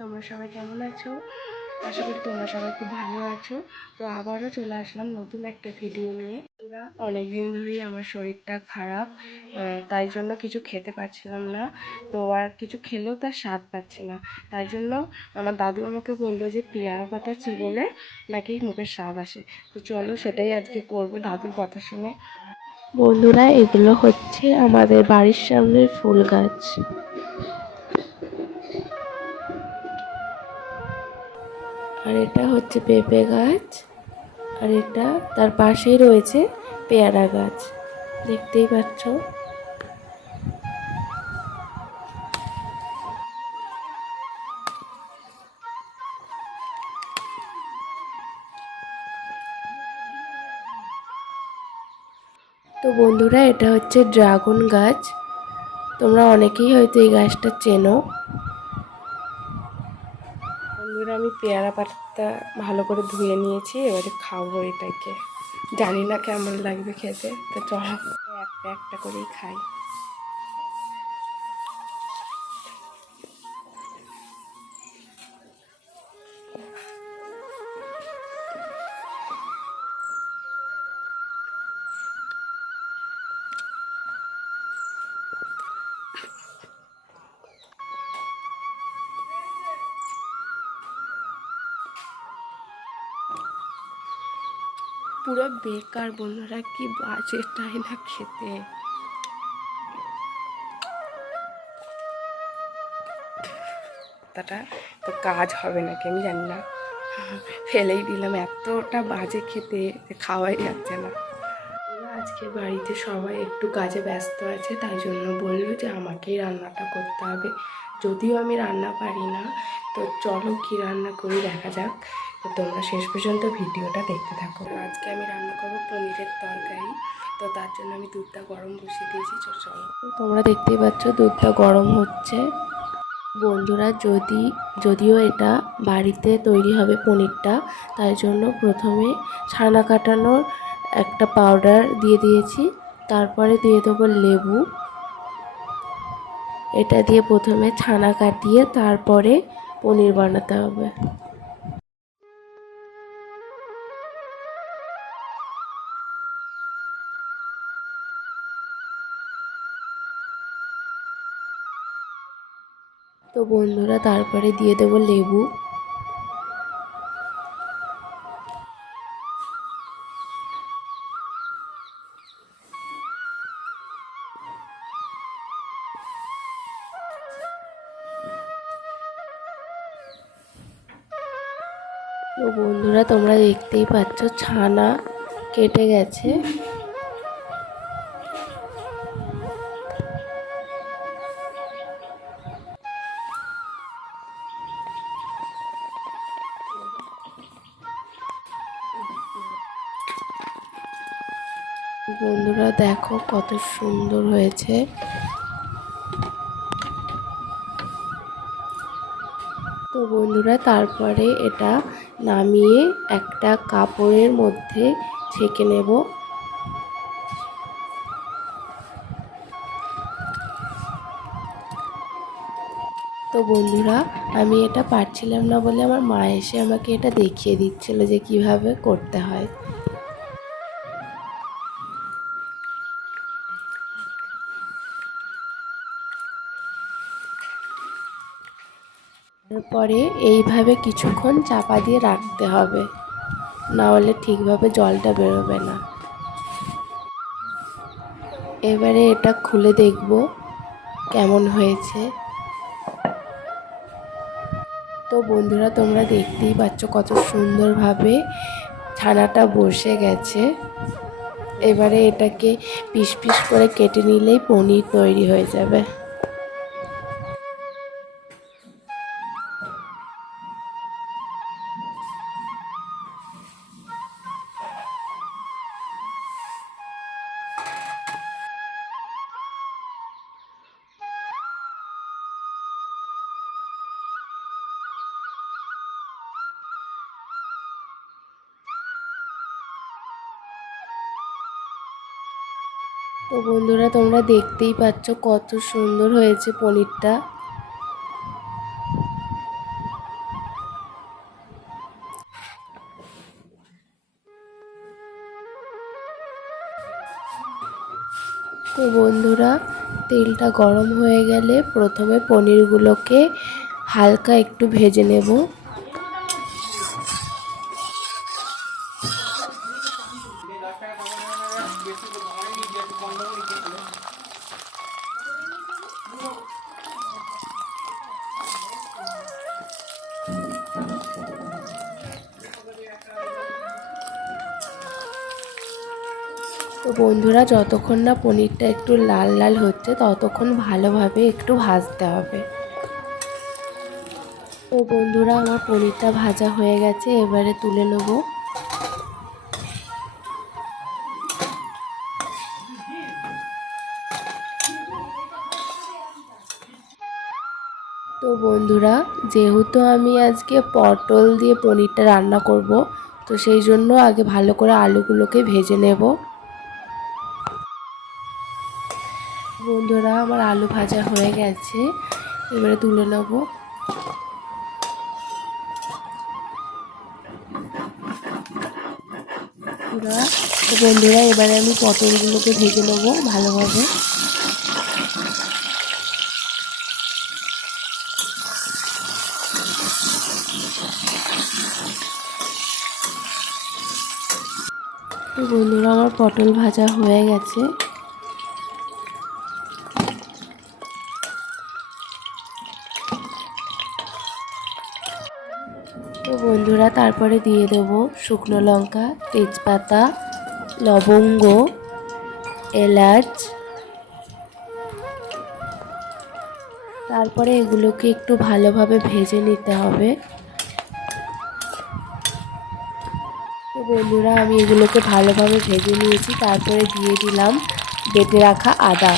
তোমরা সবাই কেমন আছো? আশা করি তোমরা সবাই খুব ভালো আছো। তো আবারও চলে আসলাম নতুন একটা ভিডিও নিয়ে। অনেকদিন ধরেই আমার শরীরটা খারাপ তাই জন্য কিছু খেতে পারছিলাম না। তো আর কিছু খেলেও তার স্বাদ পাচ্ছি না। তাই জন্য আমার দাদু আমাকে বলল যে, পেয়ারা পাতা চিবোলে নাকি মুখের স্বাদ আসে? তো চলো সেটাই আজকে করব দাদুর কথা শুনে। বন্ধুরা, এগুলো হচ্ছে আমাদের বাড়ির সামনের ফুল গাছ। আর এটা হচ্ছে পেঁপে গাছ, আর এটা তার পাশেই রয়েছে পেয়ারা গাছ। দেখতেই পাচ্ছ? তো বন্ধুরা, এটা হচ্ছে ড্রাগন গাছ। তোমরা অনেকেই হয়তো এই গাছটা চেনো। বন্ধুরা আমি পেয়ারা পাতা ভালো করে ধুয়ে নিয়েছি, এবারে খাব এটাকে। জানি না কেমন লাগবে খেতে, তো চলো, একটা একটা করেই খাই। পুরো বেকার বন্ধুরা, কি বাজে তাই না খেতে। তাটা তো কাজ হবে নাকি? আমি জানি না। ফেলেই দিলাম, এতটা বাজে খেতে খাওয়াই যাচ্ছে না। আজকে বাড়িতে সবাই একটু কাজে ব্যস্ত আছে, তাই জন্য বলল যে আমাকেই রান্নাটা করতে হবে। যদিও আমি রান্না পারি না, তো চলো কি রান্না করি, দেখা যাক। তো তোমরা শেষ পর্যন্ত ভিডিওটা দেখতে থাকো। আজকে আমি রান্না করব পনিরের তরকারি। তো তার জন্য আমি দুধটা গরম বসিয়ে দিয়েছি চলো। তোমরা দেখতেই পাচ্ছ দুধটা গরম হচ্ছে। বন্ধুরা যদি যদিও এটা বাড়িতে তৈরি হবে পনিরটা তাই জন্য প্রথমে ছানা কাটানোর একটা পাউডার দিয়ে দিয়েছি। তারপরে দিয়ে দেবো লেবু। এটা দিয়ে প্রথমে ছানা কাটিয়ে তারপরে পনির বানাতে হবে। তো বন্ধুরা তারপরে দিয়ে দেবো লেবু। তো বন্ধুরা তোমরা দেখতেই পাচ্ছ ছানা কেটে গেছে। বন্ধুরা, দেখো কত সুন্দর হয়েছে। তো বন্ধুরা, তারপরে এটা নামিয়ে একটা কাপড়ের মধ্যে ছেঁকে নেব। তো বন্ধুরা, আমি এটা পারছিলাম না বলে আমার মা এসে আমাকে এটা দেখিয়ে দিচ্ছিল যে কীভাবে করতে হয়। তারপরে এইভাবে কিছুক্ষণ চাপা দিয়ে রাখতে হবে। না হলে ঠিকভাবে জলটা বেরোবে না। এবারে এটা খুলে দেখব কেমন হয়েছে। তো বন্ধুরা, তোমরা দেখতেই পাচ্ছ কত সুন্দরভাবে ছানাটা বসে গেছে। এবারে এটাকে পিস পিস করে কেটে নিলেই পনির তৈরি হয়ে যাবে। তো বন্ধুরা, তোমরা দেখতেই পাচ্ছ কত সুন্দর হয়েছে পনিরটা। তো বন্ধুরা, তেলটা গরম হয়ে গেলে প্রথমে পনিরগুলোকে হালকা একটু ভেজে নেব। তো বন্ধুরা, যতক্ষণ না পনিরটা একটু লাল লাল হচ্ছে, ততক্ষণ ভালোভাবে একটু ভাজতে হবে। তো বন্ধুরা, আমার পনিরটা ভাজা হয়ে গেছে, এবারে তুলে নেব। তো বন্ধুরা, যেহেতু আমি আজকে পটল দিয়ে পনিরটা রান্না করব, তো সেই জন্য আগে ভালো করে আলুগুলোকে ভেজে নেব। বন্ধুরা, আমার আলু ভাজা হয়ে গেছে। এবারে তুলে নেব। বন্ধুরা এবারে আমি পটলগুলোকে ভেজে নেব ভালোভাবে। বন্ধুরা, আমার পটল ভাজা হয়ে গেছে। তো বন্ধুরা, তারপরে দিয়ে দেব শুকনো লঙ্কা, তেজপাতা, লবঙ্গ, এলাচ। তারপরে এগুলোকে একটু ভালোভাবে ভেজে নিতে হবে। তো বন্ধুরা, আমি এগুলোকে ভালোভাবে ভেজে নিয়েছি। তারপরে দিয়ে দিলাম বেটে রাখা আদা।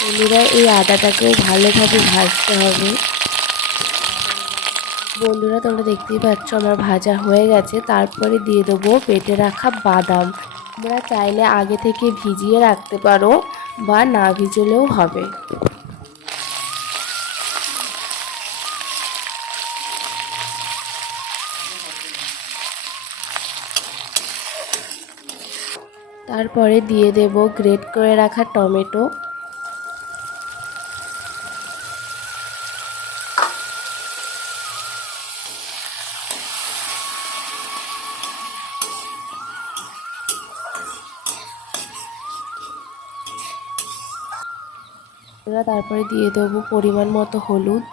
বন্ধুরা, এই আদাটাকেও ভালোভাবে ভাজতে হবে। বন্ধুরা, তোমরা দেখতেই পাচ্ছ আমার ভাজা হয়ে গেছে। তারপরে দিয়ে দেবো বেটে রাখা বাদাম। তোমরা চাইলে আগে থেকে ভিজিয়ে রাখতে পারো বা না ভিজলেও হবে। তারপরে দিয়ে দেব গ্রেট করে রাখা টমেটো। তারপরে দিয়ে দেবো পরিমাণ মতো হলুদ।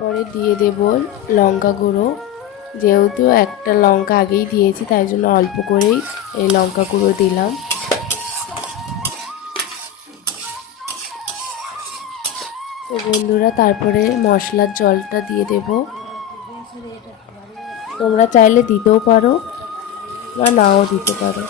পরে দিয়ে দেব লঙ্কা গুঁড়ো। যেহেতু একটা লঙ্কা আগেই দিয়েছি, তাই জন্য অল্প করেই এই লঙ্কা গুঁড়ো দিলাম। তো বন্ধুরা, তারপরে মশলার জলটা দিয়ে দেব। তোমরা চাইলে দিতেও পারো, বা নাও দিতে পারো।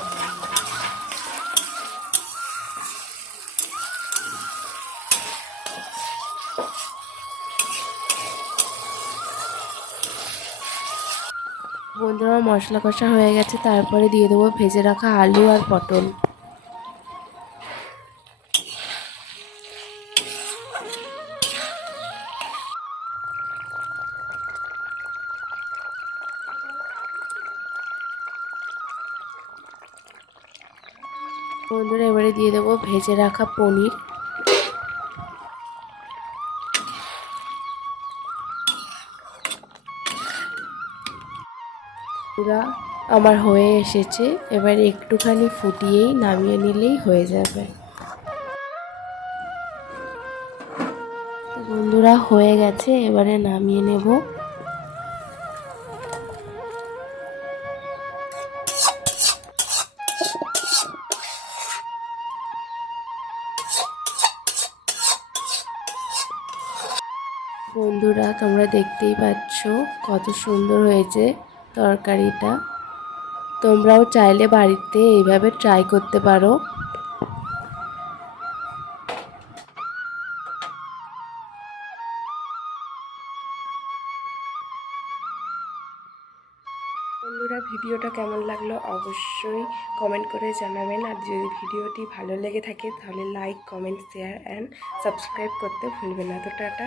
বন্ধুরা মশলা কষা হয়ে গেছে, তারপরে দিয়ে দেবো ভেজে রাখা আলু আর পটল। বন্ধুরা, এবারে দিয়ে দেবো ভেজে রাখা পনির। পুরা আমার হয়ে এসেছে। এবারে একটুখানি ফুটিয়েই নামিয়ে নিলেই হয়ে যাবে। বন্ধুরা, হয়ে গেছে। এবারে নামিয়ে নেব। বন্ধুরা, তোমরা দেখতেই পাচ্ছ কত সুন্দর হয়েছে তরকারিটা। তোমরাও চাইলে বাড়িতে এইভাবে ট্রাই করতে পারো। বন্ধুরা, ভিডিওটা কেমন লাগল অবশ্যই কমেন্ট করে জানাবেন। আর যদি ভিডিওটি ভালো লেগে থাকে, তাহলে like comment share and subscribe করতে ভুলবেন না। তো টাটা।